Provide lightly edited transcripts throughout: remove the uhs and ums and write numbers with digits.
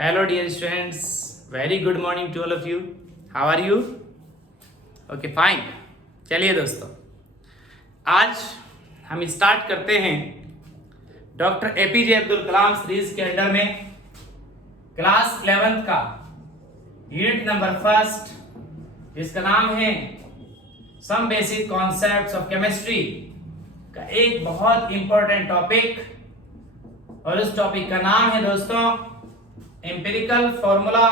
Hello dear students, very good morning to all of you. How are you? Okay, fine. चलिए दोस्तों, आज हम start करते हैं doctor APJ Abdul Kalam series के अंडर में क्लास 11th का यूनिट नंबर फर्स्ट, जिसका नाम है some basic concepts of chemistry का एक बहुत इंपॉर्टेंट टॉपिक। और उस टॉपिक का नाम है दोस्तों empirical formula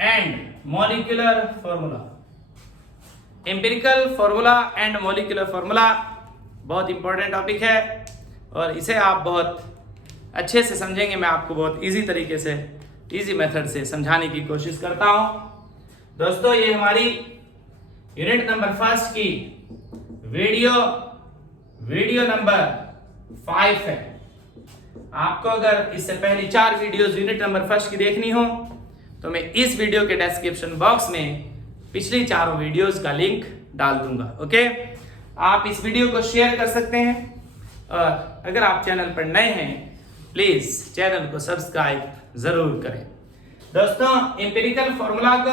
and molecular formula. Empirical formula and molecular formula बहुत इंपॉर्टेंट टॉपिक है और इसे आप बहुत अच्छे से समझेंगे। मैं आपको बहुत इजी तरीके से, इजी मेथड से समझाने की कोशिश करता हूं। दोस्तों, ये हमारी यूनिट नंबर फर्स्ट की वीडियो नंबर 5 है। आपको अगर इससे पहले 4 वीडियोस यूनिट नंबर फर्स्ट की देखनी हो तो मैं इस वीडियो के डिस्क्रिप्शन बॉक्स में पिछली 4 वीडियोस का लिंक डाल दूंगा। ओके, आप इस वीडियो को शेयर कर सकते हैं और अगर आप चैनल पर नए हैं प्लीज चैनल को सब्सक्राइब जरूर करें। दोस्तों, एम्पिरिकल फॉर्मूला को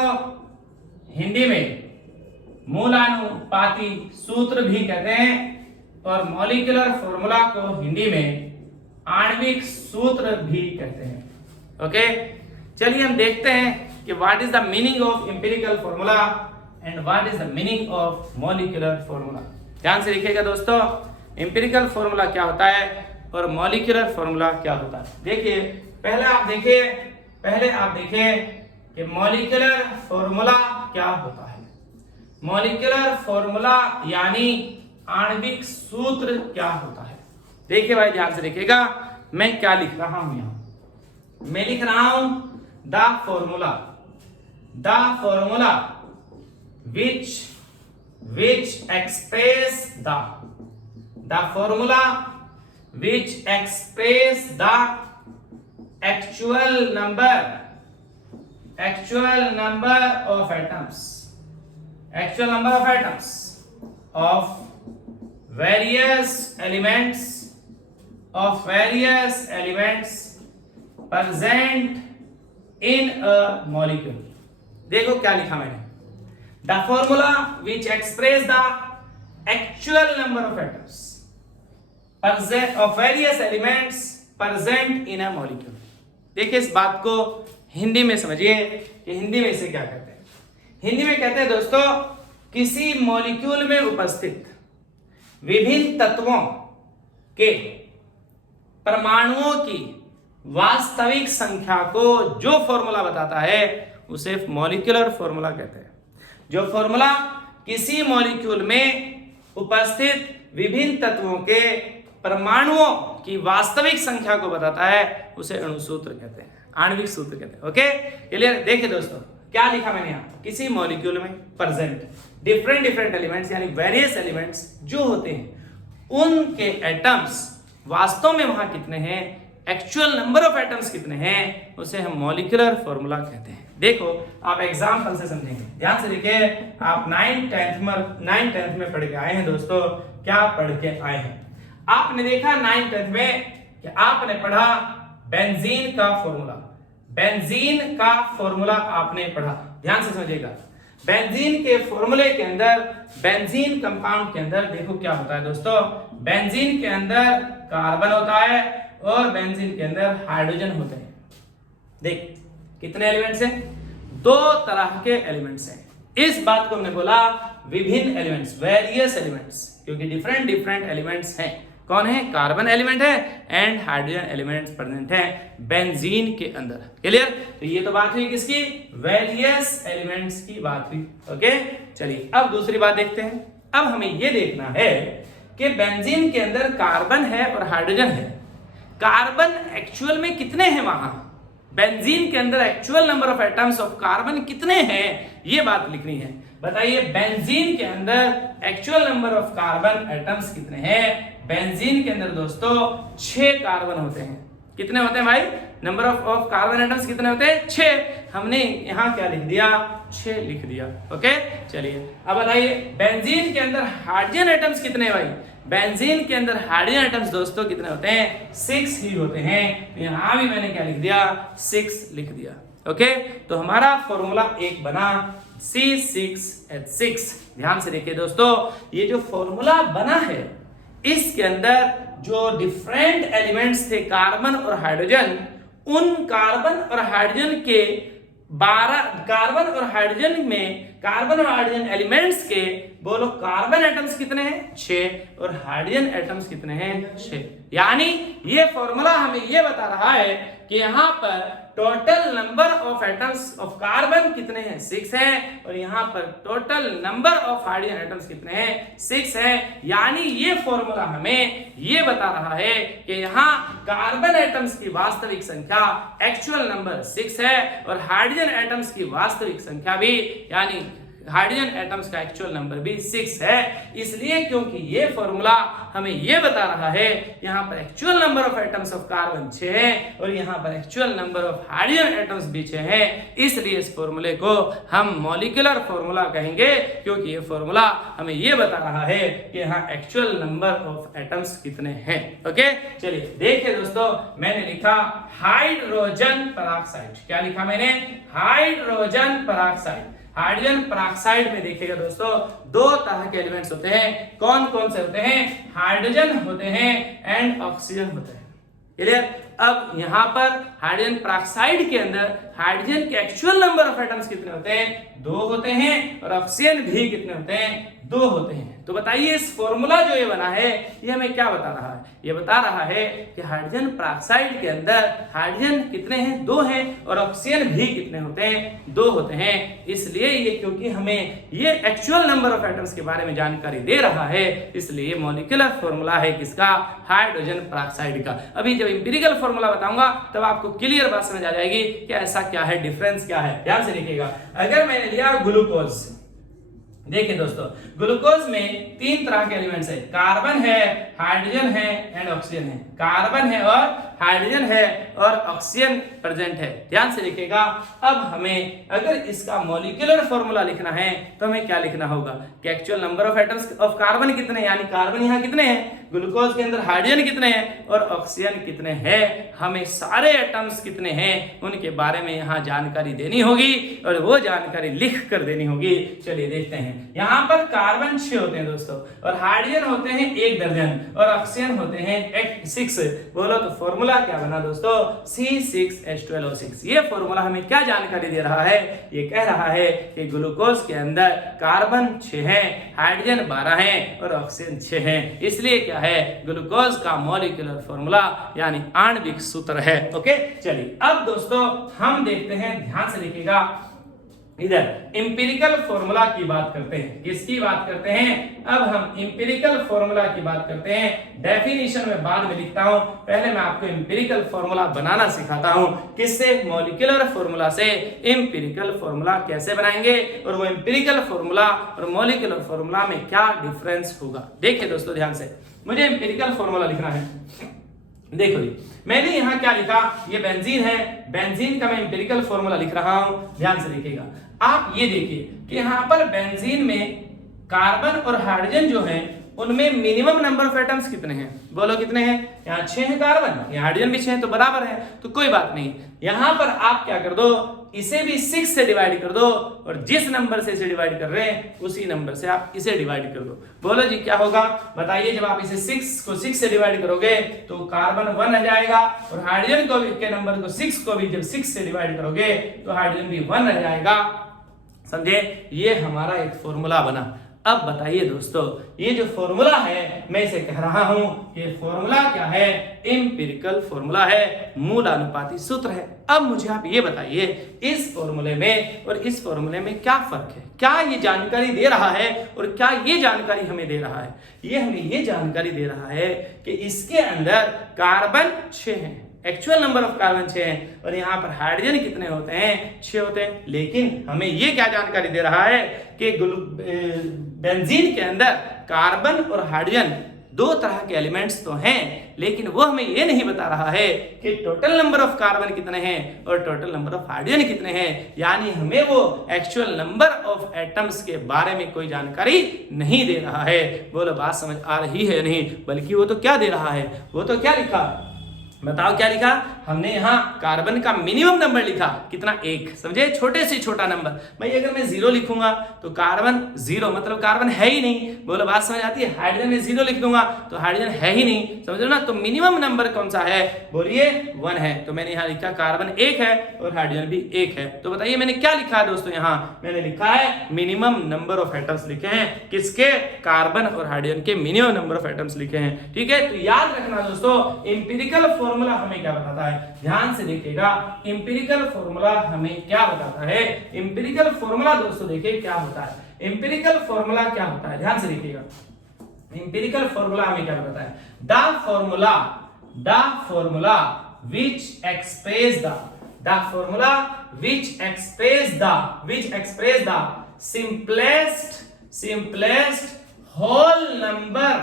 हिंदी में मूलानुपाती सूत्र भी कहते हैं और मॉलिक्यूलर फॉर्मूला को हिंदी में आणविक सूत्र भी कहते हैं। ओके, चलिए हम देखते हैं कि what is the meaning of empirical formula and what is the meaning of molecular formula. ध्यान से लिखिएगा दोस्तों, एम्पिरिकल फॉर्मूला क्या होता है और मॉलिक्यूलर फॉर्मूला क्या होता है। देखिए, पहले आप देखिए कि मॉलिक्यूलर फॉर्मूला क्या होता है। मॉलिक्यूलर फॉर्मूला यानी आणविक सूत्र क्या होता है। देखिए भाई, ध्यान से देखिएगा, मैं क्या लिख रहा हूं यहां। मैं लिख रहा हूं the formula which express the formula which express the actual number of atoms of various elements present in a molecule। देखो क्या लिखा मैंने, the formula which express the actual number of atoms of various elements present in a molecule। देखिए, इस बात को हिंदी में समझिए कि हिंदी में इसे क्या कहते हैं। हिंदी में कहते हैं दोस्तों, किसी मॉलिक्यूल में उपस्थित विभिन्न तत्वों के परमाणुओं की वास्तविक संख्या को जो फॉर्मूला बताता है उसे मॉलिक्यूलर फॉर्मूला कहते हैं। जो फॉर्मूला किसी मॉलिक्यूल में उपस्थित विभिन्न तत्वों के परमाणुओं की वास्तविक संख्या को बताता है उसे अणु सूत्र कहते हैं, आणविक सूत्र कहते हैं। Okay, clear. देखिए दोस्तों, क्या लिखा मैंने यहाँ, किसी मॉलिक्यूल में प्रेजेंट डिफरेंट एलिमेंट्स यानी वेरियस एलिमेंट्स जो होते हैं उनके एटम्स वास्तव में वहां कितने हैं, एक्चुअल नंबर ऑफ एटम्स कितने हैं, उसे हम मॉलिक्यूलर फॉर्मूला कहते हैं। देखो, आप एग्जांपल से समझेंगे। ध्यान से देखिए, आप 9th में पढ़ के आए हैं दोस्तों। क्या पढ़ के आए हैं? आपने देखा 9th में कि आपने पढ़ा बेंजीन का फॉर्मूला। बेंजीन का फॉर्मूला आपने पढ़ा। ध्यान से समझिएगा, बेंजीन के फॉर्मूले के अंदर, बेंजीन कंपाउंड के अंदर देखो क्या होता है दोस्तों। बेंजीन के अंदर कार्बन होता है और बेंजीन के अंदर हाइड्रोजन होते हैं। देख, कितने एलिमेंट्स हैं? 2 तरह के एलिमेंट्स हैं। इस बात को हमने बोला विभिन्न एलिमेंट्स, वेरियस एलिमेंट्स, क्योंकि डिफरेंट एलिमेंट्स हैं। कौन है? कार्बन एलिमेंट है एंड हाइड्रोजन एलिमेंट्स प्रेजेंट है बेंजीन के अंदर। क्लियर? तो ये तो बात हुई किसकी? वेरियस एलिमेंट्स की बात हुई। ओके, चलिए अब दूसरी बात देखते हैं। अब हमें ये देखना है कि बेंजीन के अंदर कार्बन है और हाइड्रोजन है। कार्बन एक्चुअल में कितने हैं वहां? बेंजीन के अंदर actual number of atoms of carbon कितने हैं, ये बात लिखनी है। बताइए, बेंजीन के अंदर actual number of carbon atoms कितने हैं? बेंजीन के अंदर दोस्तों 6 कार्बन होते हैं। कितने होते हैं भाई? नंबर ऑफ कार्बन एटम्स कितने होते हैं? 6। हमने यहाँ क्या लिख दिया? 6 लिख दिया। ओके, चलिए अब बताइए बेंजीन के अंदर हाइड्रोजन एटम्स कितने हैं भाई? बेंजीन के अंदर हाइड्रोजन एटम्स दोस्तों कितने होते हैं? 6 ही होते हैं। तो यहां भी मैंने क्या लिख दिया? 6 लिख दिया। ओके, तो हमारा फॉर्मूला एक बना C6H6। ध्यान से देखिए दोस्तों, ये जो फॉर्मूला बना है इसके अंदर जो डिफरेंट एलिमेंट्स थे कार्बन और हाइड्रोजन, उन कार्बन और हाइड्रोजन के 12 कार्बन और हाइड्रोजन में कार्बन और हाइड्रोजन एलिमेंट्स के बोलो कार्बन एटम्स कितने हैं? 6 और हाइड्रोजन एटम्स कितने हैं? 6। यानी ये फॉर्मूला हमें ये बता रहा है कि यहां पर total number of atoms of carbon कितने हैं? 6 हैं। और यहां पर total number of hydrogen atoms कितने हैं? 6 हैं। यानी ये फॉर्मूला हमें ये बता रहा है कि यहां कार्बन एटम्स की वास्तविक संख्या एक्चुअल नंबर 6 है और हाइड्रोजन एटम्स की वास्तविक संख्या भी यानी हाइड्रोजन एटम्स का एक्चुअल नंबर भी 6 है। इसलिए क्योंकि ये फॉर्मूला हमें ये बता रहा है यहां पर actual number of atoms of carbon 6 है और यहां पर actual number of hydrogen atoms भी 6 है, इसलिए इस फॉर्मूले को हम मॉलिक्यूलर फॉर्मूला कहेंगे, क्योंकि ये फॉर्मूला हमें ये बता रहा है कि यहां एक्चुअल नंबर ऑफ एटम्स कितने हैं। ओके, चलिए देखिए दोस्तों, मैंने लिखा हाइड्रोजन पेरोक्साइड। क्या लिखा मैंने? Hydrogen peroxide. हाइड्रोजन पेरोक्साइड में देखिएगा दोस्तों, 2 तरह के एलिमेंट्स होते हैं। कौन कौन से होते हैं? हाइड्रोजन होते हैं एंड ऑक्सीजन होते हैं। क्लियर? अब यहां पर हाइड्रोजन पेरोक्साइड के अंदर हाइड्रोजन के एक्चुअल नंबर ऑफ एटम्स कितने होते हैं? 2 होते हैं और ऑक्सीजन भी कितने होते हैं? 2 होते हैं। तो बताइए इस फॉर्मूला जो ये बना है ये हमें क्या बता रहा है? ये बता रहा है कि हाइड्रोजन पेरोक्साइड के अंदर हाइड्रोजन कितने हैं? 2 हैं और ऑक्सीजन भी कितने होते हैं? 2 होते हैं। इसलिए ये क्योंकि हमें ये एक्चुअल नंबर ऑफ एटम्स के बारे में जानकारी दे रहा है, इसलिए ये मॉलिक्यूलर फॉर्मूला है किसका? हाइड्रोजन पेरोक्साइड का। अभी जब इंपिरिकल फॉर्मूला बताऊंगा तब आपको क्लियर बात समझ आ जाएगी कि ऐसा क्या है, डिफरेंस क्या है। ध्यान से देखिएगा, अगर मैंने लिया ग्लूकोज, देखिए दोस्तों ग्लूकोज में 3 तरह के एलिमेंट्स है, कार्बन है, हाइड्रोजन है एंड ऑक्सीजन है। कार्बन है और हाइड्रोजन है और ऑक्सीजन प्रेजेंट है। ध्यान से देखिएगा, अब हमें अगर इसका मॉलिक्यूलर फॉर्मूला लिखना है तो हमें क्या लिखना होगा कि actual number of atoms of carbon कितने हैं, यानी कार्बन यहाँ कितने हैं, ग्लूकोज के अंदर हाइड्रोजन कितने हैं और ऑक्सीजन कितने हैं। हमें सारे एटम्स कितने हैं उनके बारे में यहाँ जानकारी देनी होगी और वो जानकारी लिख कर देनी होगी। चलिए देखते हैं, यहाँ पर कार्बन 6 होते हैं दोस्तों और हाइड्रोजन होते हैं 1 दर्जन और ऑक्सीजन होते हैं 6। बोलो तो फॉर्मूला क्या बना दोस्तों? C6H12O6। ये फॉर्मूला हमें क्या जानकारी दे रहा है? ये कह रहा है कि ग्लूकोज के अंदर कार्बन 6 है, हाइड्रोजन 12 है और ऑक्सीजन 6 है। इसलिए क्या है? ग्लूकोज का मॉलिक्यूलर फॉर्मूला यानी आणविक सूत्र है। ओके, चलिए अब दोस्तों हम देखते हैं, ध्यान से देखिएगा, इधर इंपिरिकल फॉर्मूला की बात करते हैं। किसकी बात करते हैं? अब हम इंपिरिकल फॉर्मूला की बात करते हैं। डेफिनेशन में बाद में लिखता हूं, पहले मैं आपको इंपिरिकल फॉर्मूला बनाना सिखाता हूं। किससे? मॉलिक्यूलर फॉर्मूला से इंपिरिकल फॉर्मूला कैसे बनाएंगे और वो इंपिरिकल फॉर्मूला और मॉलिक्यूलर फॉर्मूला में क्या डिफरेंस होगा। देखिए दोस्तों ध्यान से, मुझे इंपिरिकल फॉर्मूला लिखना है। देखो जी, मैंने यहां क्या लिखा? ये बेंजीन है, बेंजीन का मैं इंपिरिकल फॉर्मूला लिख रहा हूं। ध्यान से देखिएगा, आप ये देखिए कि यहां पर बेंजीन में कार्बन और हाइड्रोजन जो है उनमें मिनिमम नंबर ऑफ एटम्स कितने हैं? बोलो कितने हैं? यहाँ 6 है कार्बन, यहाँ हाइड्रोजन भी 6 है, तो बराबर है, तो कोई बात नहीं। यहां पर आप क्या कर दो, इसे भी 6 से डिवाइड कर दो और जिस नंबर से इसे डिवाइड कर रहे हैं उसी नंबर से आप इसे डिवाइड कर दो। बोलो जी क्या होगा? बताइए, जब आप इसे 6 को 6 से डिवाइड करोगे तो कार्बन 1 आ जाएगा और हाइड्रोजन को के नंबर को 6 को भी जब 6 से डिवाइड करोगे तो हाइड्रोजन भी 1 आ जाएगा। समझे? ये हमारा एक फॉर्मूला बना। अब बताइए दोस्तों, ये जो फॉर्मूला है मैं इसे कह रहा हूं, ये फॉर्मूला क्या है? एम्पिरिकल फॉर्मूला है, मूल अनुपाती सूत्र है। अब मुझे आप ये बताइए, इस फॉर्मूले में और इस फॉर्मूले में क्या फर्क है? क्या ये जानकारी दे रहा है और क्या ये जानकारी हमें दे रहा है? ये हमें ये जानकारी दे रहा है कि इसके अंदर कार्बन 6 है, एक्चुअल नंबर ऑफ कार्बन 6 है और यहाँ पर हाइड्रोजन कितने होते हैं? 6 होते हैं। लेकिन हमें ये क्या जानकारी दे रहा है कि बेंजीन के अंदर कार्बन और हाइड्रोजन दो तरह के एलिमेंट्स तो हैं, लेकिन वो हमें ये नहीं बता रहा है कि टोटल नंबर ऑफ कार्बन कितने हैं और टोटल नंबर ऑफ हाइड्रोजन कितने हैं, यानी हमें वो एक्चुअल नंबर ऑफ एटम्स के बारे में कोई जानकारी नहीं दे रहा है। बोलो बात समझ आ रही है नहीं? बल्कि वो तो क्या दे रहा है, वो तो क्या लिखा, बताओ क्या लिखा हमने यहाँ? कार्बन का मिनिमम नंबर लिखा, कितना? 1। समझे? छोटे से छोटा नंबर। भाई अगर मैं 0 लिखूंगा तो कार्बन 0 मतलब कार्बन है ही नहीं। बोलो बात समझ आती है? हाइड्रोजन में 0 लिख दूंगा तो हाइड्रोजन है ही नहीं, समझ लो ना? तो मिनिमम नंबर कौन सा है? बोलिए 1 है। तो मैंने यहाँ लिखा कार्बन 1 है और हाइड्रोजन भी 1 है। तो बताइए मैंने क्या लिखा है दोस्तों? यहाँ मैंने लिखा है मिनिमम नंबर ऑफ एटम्स लिखे हैं। किसके? कार्बन और हाइड्रोजन के मिनिमम नंबर ऑफ एटम्स लिखे हैं। ठीक है, तो याद रखना दोस्तों, इंपिरिकल फॉर्मूला हमें क्या बताता है? ध्यान से देखिएगा, इंपिरिकल फॉर्मूला हमें क्या बताता है? इंपिरिकल फॉर्मूला दोस्तों देखिए क्या होता है। इंपिरिकल फॉर्मूला क्या होता है? ध्यान से देखिएगा, इंपिरिकल फॉर्मूला हमें क्या बताता है? The formula which express the simplest whole number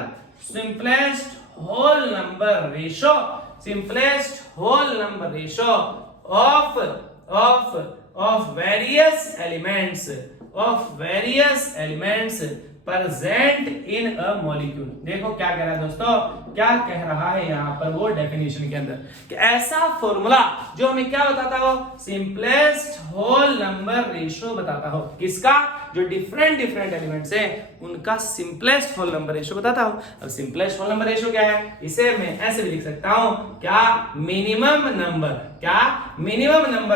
ratio of various elements present in a molecule। देखो क्या कह रहा है दोस्तों, क्या कह रहा है यहाँ पर वो डेफिनेशन के अंदर कि ऐसा फॉर्मूला जो हमें क्या बताता हो? सिंपलेस्ट होल नंबर रेशियो बताता हो। किसका? जो डिफरेंट एलिमेंट्स हैं उनका सिंपलेस्ट होल नंबर रेशियो बताता हो। अब सिंपलेस्ट होल नंबर रेशियो क्या है? इसे मैं ऐसे भी लिख सकता हूं, क्या? मिनिमम नंबर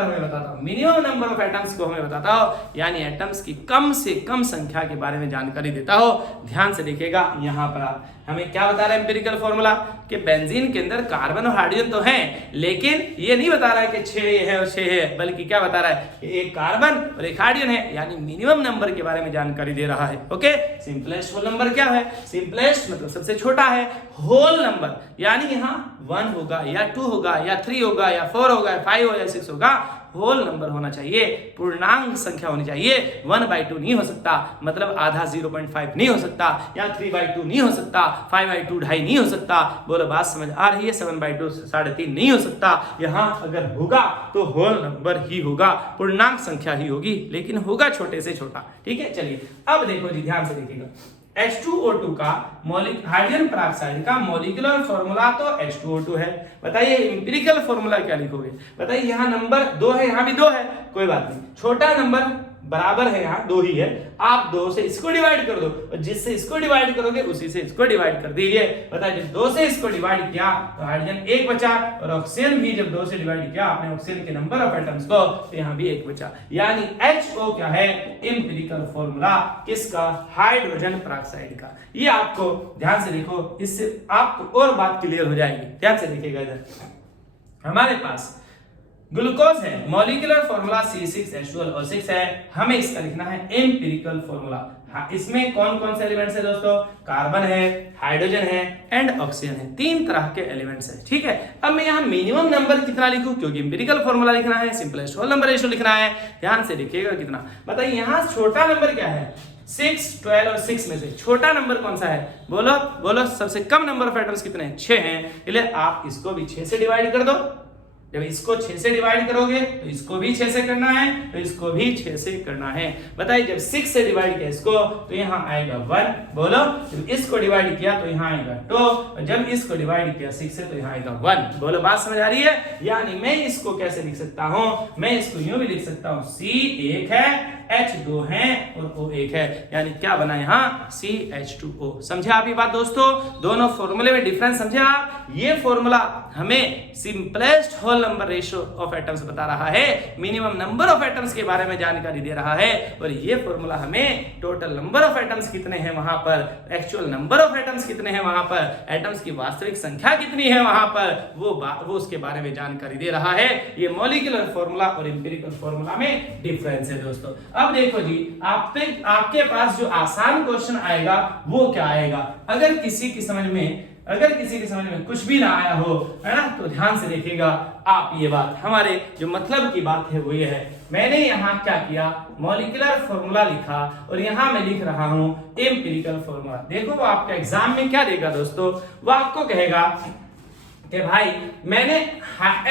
हमें बताता हो, मिनिमम नंबर ऑफ एटम्स को हमें बताता हो, यानी एटम्स की कम से कम संख्या के बारे में जानकारी देता हो। ध्यान से देखिएगा, यहां पर आप हमें क्या बता रहा है एम्पिरिकल फॉर्मूला कि बेंजीन के अंदर कार्बन और हाइड्रोजन तो हैं, लेकिन ये नहीं बता रहा है कि 6 है और 6 है, बल्कि क्या बता रहा है कि एक कार्बन और एक हाइड्रोजन है, यानी मिनिमम नंबर के बारे में जानकारी दे रहा है। ओके, सिंपलेस्ट होल नंबर क्या है? सिंपलेस्ट मतलब सबसे छोटा है, होल नंबर यानी यहाँ 1 होगा या 2 होगा या 3 होगा या 4 होगा या 5 होगा या 6 होगा, होल नंबर होना चाहिए, पूर्णांक संख्या होनी चाहिए। 1/2 नहीं हो सकता, मतलब आधा 0.5 नहीं हो सकता, या 3/2 नहीं हो सकता, 5/2 2.5 नहीं हो सकता। बोलो बात समझ आ रही है? 7/2 3.5 नहीं हो सकता। यहाँ अगर होगा तो होल नंबर ही होगा, पूर्णांक संख्या ही होगी, लेकिन होगा छोटे से छोटा। ठीक है, चलिए अब देखो जी, ध्यान से देखिएगा, H2O2 का हाइड्रोजन पेरोक्साइड का मॉलिक्यूलर फॉर्मूला तो H2O2 है। बताइए इंपिरिकल फॉर्मूला क्या लिखोगे? बताइए, यहाँ नंबर 2 है, यहाँ भी 2 है, कोई बात नहीं, छोटा नंबर बराबर है, यहाँ 2 ही है, आप 2 से इसको डिवाइड कर दो और जिससे इसको डिवाइड करोगे उसी से इसको डिवाइड कर दीजिए। बताइए, जब 2 से इसको डिवाइड किया तो हाइड्रोजन 1 बचा, और ऑक्सीजन भी जब 2 से डिवाइड किया आपने ऑक्सीजन के नंबर ऑफ एटम्स को, तो यहाँ भी 1 बचा, यानी HO क्या है? इंपिरिकल फॉर्मूला किसका? हाइड्रोजन पेरोक्साइड का। ये आपको ध्यान से देखो, इससे आपको और बात क्लियर हो जाएगी। ध्यान से देखिएगा, इधर हमारे पास ग्लूकोज है, मॉलिक्यूलर फॉर्मूला C6H12O6 है, हमें इसका लिखना है एम्पिरिकल फॉर्मूला। हाँ, इसमें कौन कौन से एलिमेंट्स है दोस्तों? कार्बन है, हाइड्रोजन है एंड ऑक्सीजन है, 3 तरह के एलिमेंट्स है। ठीक है, अब मैं यहाँ मिनिमम नंबर कितना लिखूं, क्योंकि एम्पिरिकल फॉर्मूला लिखना है, सिंपलेस्ट होल नंबर रेशियो लिखना है। ध्यान से देखिएगा कितना। बताइए यहाँ छोटा नंबर क्या है? 6, 12 और 6 में से छोटा नंबर कौन सा है? बोलो सबसे कम नंबर ऑफ एटम्स कितने हैं? 6 हैं, इसलिए आप इसको भी 6 से डिवाइड कर दो। जब इसको 6 से डिवाइड करोगे तो इसको भी 6 से करना है, तो इसको भी 6 से करना है। बताइए, जब 6 से डिवाइड किया इसको तो यहाँ आएगा 1। बोलो, जब इसको डिवाइड किया तो यहाँ आएगा 2, और जब इसको डिवाइड किया 6 से तो यहाँ आएगा 1। बोलो बात समझ आ रही है? यानी मैं इसको कैसे लिख सकता हूँ? मैं इसको यूं भी लिख सकता हूँ, C 1 है, H 2 है और O 1 है, यानी क्या बना यहाँ? CH2O। समझे आप ये बात दोस्तों? दोनों फॉर्मूले में डिफरेंस समझे आप? ये फॉर्मूला हमें simplest whole number ratio of atoms बता रहा है, मिनिमम नंबर ऑफ एटम्स के बारे में जानकारी दे रहा है, और ये फॉर्मूला हमें टोटल नंबर ऑफ एटम्स कितने हैं वहां पर, एक्चुअल नंबर ऑफ एटम्स कितने हैं वहां पर, एटम्स की वास्तविक संख्या कितनी है वहां पर, वो उसके बारे में जानकारी दे रहा है। ये मॉलिक्यूलर फॉर्मूला और एम्पिरिकल फॉर्मूला में डिफरेंस है दोस्तों। अब देखो जी, आपके पास जो आसान क्वेश्चन आएगा वो क्या आएगा? अगर किसी की समझ में अगर किसी के समझ में कुछ भी ना आया हो, है ना, तो ध्यान से देखिएगा आप ये बात। हमारे जो मतलब की बात है वो ये है, मैंने यहाँ क्या किया, मॉलिक्यूलर फॉर्मूला लिखा और यहाँ मैं लिख रहा हूँ एम्पिरिकल फॉर्मूला। देखो वो आपका एग्जाम में क्या देगा दोस्तों, वो आपको कहेगा कि भाई मैंने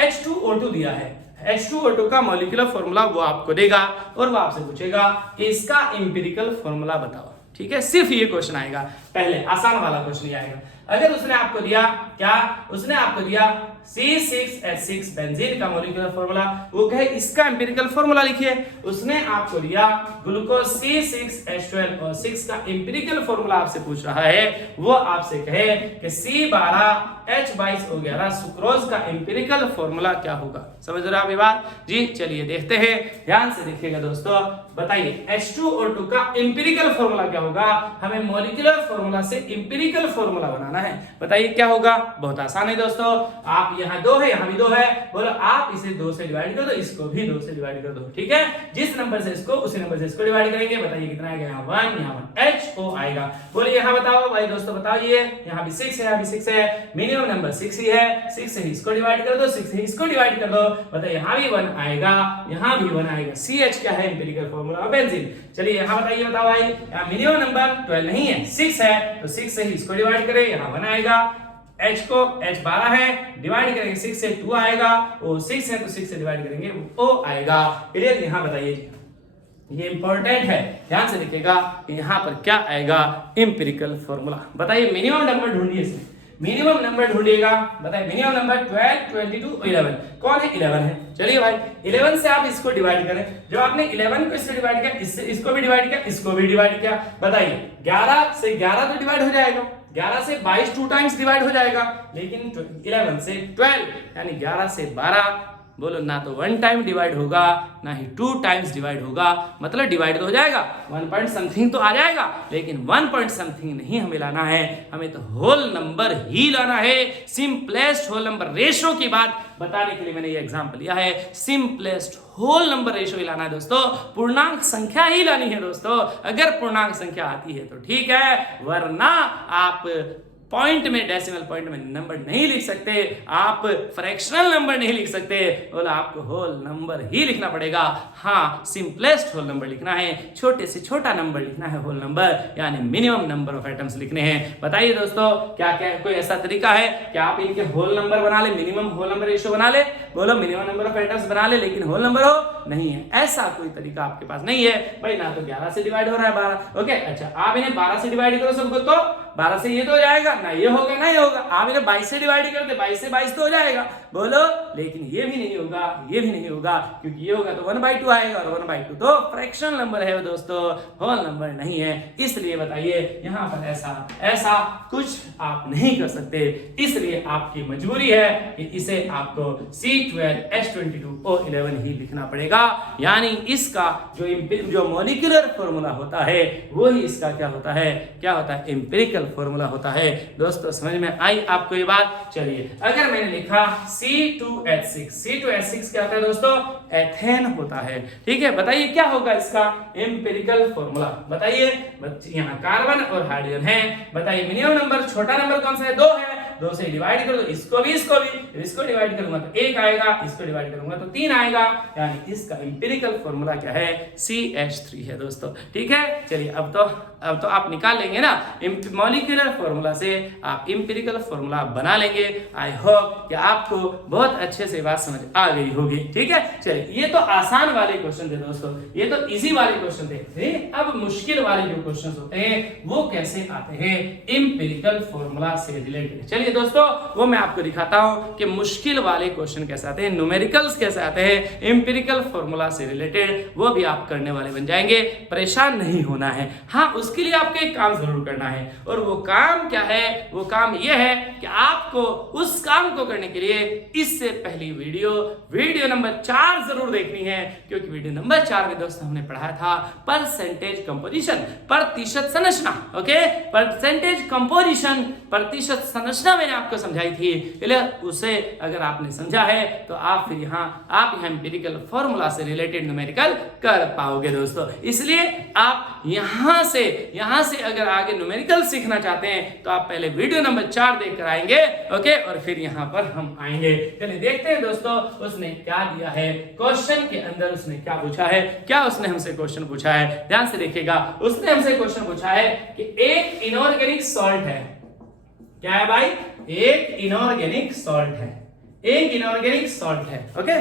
H2O2 दिया है, H2O2 का मॉलिक्यूलर फॉर्मूला वो आपको देगा और वो आपसे पूछेगा कि इसका एम्पिरिकल फॉर्मूला बताओ। ठीक है, सिर्फ ये क्वेश्चन आएगा, पहले आसान वाला क्वेश्चन ही आएगा। अगर उसने आपको दिया क्या, उसने आपको दिया C6H6 बेंजीन का मॉलिक्यूलर फॉर्मूला, वो कहे इसका एम्पिरिकल फॉर्मूला लिखिए। उसने आपको दिया ग्लूकोज C6H12 और 6 का एम्पिरिकल फॉर्मूला आपसे पूछ रहा है, वो आपसे कहे कि C12H22O11 सुक्रोज का एम्पिरिकल फॉर्मूला क्या होगा। समझ रहे आप ये बात जी? चलिए देखते हैं, ध्यान से देखिएगा दोस्तों। बताइए H2O2 का एम्पिरिकल फॉर्मूला क्या होगा, हमें मॉलिक्यूलर फॉर्मूला से एम्पिरिकल फॉर्मूला बनाना है। बताइए क्या होगा, बहुत आसान है दोस्तों। आप यहाँ 2 है, यहाँ भी 2 है, बोलो आप इसे 2 से डिवाइड कर दो, इसको भी 2 से डिवाइड कर दो। ठीक है, जिस नंबर से इसको उसी नंबर से इसको डिवाइड करेंगे। बताइए कितना आएगा, यहाँ 1, यहाँ 1 HO आएगा। बोलिए यहाँ बताओ भाई दोस्तों, बताइए यहाँ भी 6 है, यहाँ भी 6 है, मिनिमम नंबर 6 ही है, 6 से इसको डिवाइड कर दो, 6 से इसको डिवाइड कर दो। बताइए यहाँ भी 1 आएगा, यहाँ भी 1 आएगा। CH क्या है, एम्पिरिकल फॉर्मूला बेंजीन। चलिए यहाँ बताइए, बताओ भाई, यहाँ मिनिमम नंबर 12 नहीं है, 6 है, तो 6 से ही इसको डिवाइड करें, यहाँ 1 आएगा। H को H 12 है, डिवाइड करेंगे 6 से 2 आएगा, वो 6 है तो 6 से डिवाइड करेंगे O आएगा। क्लियर? यहाँ बताइए जी, ये इंपॉर्टेंट है, ध्यान से देखिएगा। यहाँ पर क्या आएगा, एम्पिरिकल फॉर्मूला। बताइए मिनिमम नंबर ढूंढिए, इसमें मिनिमम नंबर ढूंढिएगा। बताइए मिनिमम नंबर 12, 22, 11 कौन है, 11 है। चलिए भाई 11 से आप इसको डिवाइड करें, जो आपने 11 को इससे डिवाइड किया, इससे इसको भी डिवाइड किया, इसको भी डिवाइड किया। बताइए 11 से 11 तो डिवाइड हो जाएगा, 11 से 22 2 टाइम्स डिवाइड हो जाएगा, लेकिन 11 से 12 यानी 11 से 12 बोलो ना तो 1 टाइम डिवाइड होगा ना ही 2 टाइम्स डिवाइड होगा। मतलब डिवाइड तो हो जाएगा, 1 पॉइंट समथिंग तो आ जाएगा, लेकिन 1 पॉइंट समथिंग नहीं हमें लाना है, हमें तो होल नंबर ही लाना है। सिंपलेस्ट होल नंबर रेशो की बात बताने के लिए मैंने ये एग्जांपल लिया है। सिंपलेस्ट होल नंबर रेशो ही लाना है दोस्तों, पूर्णांक संख्या ही लानी है दोस्तों। अगर पूर्णांक संख्या आती है तो ठीक है, वरना आप पॉइंट में, डेसिमल पॉइंट में नंबर नहीं लिख सकते, आप फ्रैक्शनल नंबर नहीं लिख सकते, बोला आपको होल नंबर ही लिखना पड़ेगा। हाँ, सिंपलेस्ट होल नंबर लिखना है, छोटे से छोटा नंबर लिखना है होल नंबर, यानी मिनिमम नंबर ऑफ एटम्स लिखने हैं। बताइए दोस्तों, क्या क्या कोई ऐसा तरीका है कि आप इनके होल नंबर बना ले, मिनिमम होल नंबर रेशियो बना ले, बोलो मिनिमम नंबर ऑफ एटम्स बना ले, लेकिन होल नंबर हो नहीं है। ऐसा कोई तरीका आपके पास नहीं है भाई, ना तो 11 से डिवाइड हो रहा है 12। ओके, अच्छा आप इन्हें 12 से डिवाइड करो सबको, तो 12 से ये तो हो जाएगा ना, ये होगा ना ये होगा। आप इन्हें 22 से डिवाइड करते, 22 से 22 तो हो जाएगा, बोलो, लेकिन ये भी नहीं होगा, ये भी नहीं होगा, क्योंकि ये होगा तो 1/2 आएगा, और 1/2 तो फ्रैक्शनल नंबर है दोस्तों, होल नंबर नहीं है। इसलिए बताइए यहाँ पर ऐसा कुछ आप नहीं कर सकते, इसलिए आपकी मजबूरी है कि इसे आपको C12H22O11 ही लिखना पड़ेगा। यानी इसका जो मॉलिक्यूलर फॉर्मूला होता है वो ही इसका क्या होता है, एम्पिरिकल फॉर्मूला होता है। दोस्तों समझ में आई आपको ये बात? चलिए, अगर मैंने लिखा C2H6 क्या होता है दोस्तों, एथेन होता है। ठीक है, बताइए क्या होगा इसका एम्पिरिकल फॉर्मूला। बताइए, यहाँ कार्बन और हाइड्रोजन है। बताइए मिनिमम नंबर, छोटा नंबर कौन सा है, 2 है, 2 से डिवाइड कर दो, इसको भी इसको डिवाइड करूंगा तो 1 आएगा, इसको डिवाइड करूंगा तो 3 आएगा, यानी इसका एम्पिरिकल फॉर्मूला क्या है, CH3 है दोस्तों। ठीक है, चलिए अब तो आप निकाल लेंगे ना, मॉलिक्यूलर फॉर्मूला से आप एम्पिरिकल फॉर्मूला बना लेंगे। आई होप कि आपको बहुत अच्छे से बात समझ आ गई होगी। ठीक है, चलिए ये तो आसान वाले क्वेश्चन थे दोस्तों, ये तो इजी वाले क्वेश्चन थे। अब मुश्किल वाले जो क्वेश्चन होते हैं वो कैसे आते हैं, एम्पिरिकल फॉर्मूला से रिलेटेड। चलिए दोस्तों, वो मैं आपको दिखाता हूं कि मुश्किल वाले क्वेश्चन कैसे आते हैं, न्यूमेरिकल्स कैसे आते हैं एम्पिरिकल फॉर्मूला से रिलेटेड, वो भी आप करने वाले बन जाएंगे। परेशान नहीं होना है। हाँ, उसके लिए आपको एक काम जरूर करना है, और वो काम क्या है, वो काम ये है कि आपको उस काम को करने के लिए इससे पहली वीडियो नंबर 4 जरूर देखनी है, क्योंकि वीडियो नंबर 4 में दोस्तों हमने पढ़ाया था परसेंटेज कंपोजिशन, प्रतिशत संरचना। ओके, परसेंटेज कंपोजिशन, प्रतिशत संरचना गणना मैंने आपको समझाई थी, उसे अगर आपने समझा है तो आप फिर आप एम्पिरिकल फॉर्मूला से रिलेटेड न्यूमेरिकल कर पाओगे दोस्तों। इसलिए आप यहां से अगर आगे न्यूमेरिकल सीखना चाहते हैं तो आप पहले वीडियो नंबर 4 देख कर आएंगे, ओके, और फिर यहां पर हम आएंगे। चलिए देखते हैं दोस्तों उसने क्या दिया है क्वेश्चन के अंदर, उसने क्या पूछा है, क्या उसने हमसे क्वेश्चन पूछा है, ध्यान से देखिएगा। उसने हमसे क्वेश्चन पूछा है कि एक इनऑर्गेनिक सॉल्ट है, क्या है भाई, एक इनऑर्गेनिक सॉल्ट है, एक इनऑर्गेनिक सॉल्ट है, ओके,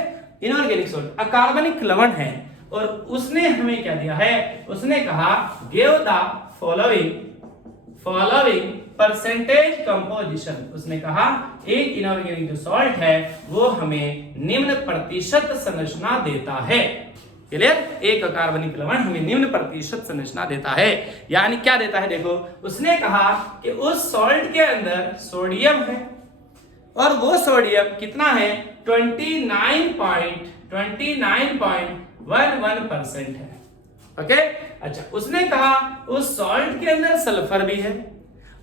इनऑर्गेनिक सॉल्ट अकार्बनिक लवण है, और उसने हमें क्या दिया है, उसने कहा give the following percentage composition. उसने कहा एक इनऑर्गेनिक जो सॉल्ट है वो हमें निम्न प्रतिशत संरचना देता है, क्लियर, एक अकार्बनिक लवण हमें निम्न प्रतिशत संरचना देता है, यानी क्या देता है, देखो उसने कहा कि उस सॉल्ट के अंदर सोडियम है, और वो सोडियम कितना है, 29.11% है, ओके। अच्छा, उसने कहा उस सॉल्ट के अंदर सल्फर भी है,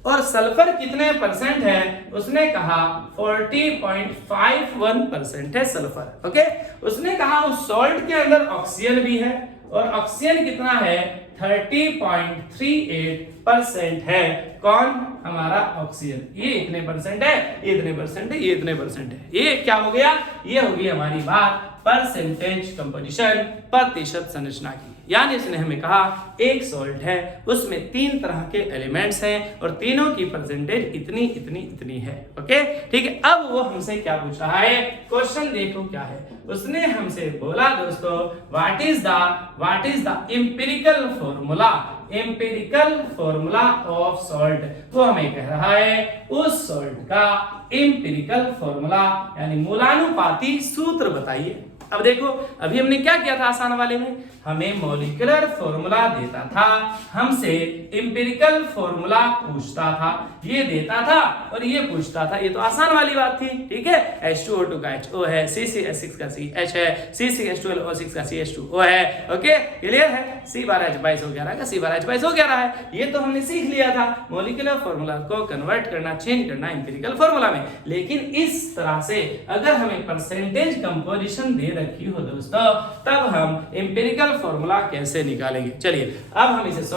और सल्फर कितने परसेंट है, उसने कहा 40.51% है सल्फर, ओके। उसने कहा उस सॉल्ट के अंदर ऑक्सीजन भी है, और ऑक्सीजन कितना है, 30.38% है, कौन, हमारा ऑक्सीजन, ये इतने परसेंट है, ये इतने परसेंट है, ये इतने परसेंट है, ये क्या हो गया, ये हो गई हमारी बात परसेंटेज कंपोजिशन, प्रतिशत संरचना की। यानी इसने हमें कहा एक सॉल्ट है, उसमें 3 तरह के एलिमेंट्स हैं, और तीनों की परसेंटेज इतनी इतनी इतनी है, ओके, ठीक है। अब वो हमसे क्या पूछ रहा है, क्वेश्चन देखो क्या है। उसने हमसे बोला दोस्तों what is the empirical formula of salt. वो हमें कह रहा है उस सॉल्ट का एम्पिरिकल फॉर्मूला यानी मूलानुपाती सूत्र बताइए। अब देखो अभी हमने क्या किया था, आसान वाले में हमें मॉलिक्यूलर फॉर्मूला देता था, हमसे एम्पिरिकल फॉर्मूला पूछता था, ये देता था और ये पूछता था, ये तो आसान वाली बात थी, ठीक है। H2O2 का HO है, CCH6 का CH है, C6H12O6 का CH2O है, ओके, क्लियर है। C12H22O11 का C12H22O11 है, ये तो हमने सीख लिया था मॉलिक्यूलर फॉर्मूला को कन्वर्ट करना, चेंज करना एम्पिरिकल फॉर्मूला में। लेकिन इस तरह से अगर हमें परसेंटेज कंपोजिशन दे रखी हो दोस्तों, तब हम एम्पिरिकल फॉर्मूला कैसे निकालेंगे। चलिए अब हम इसे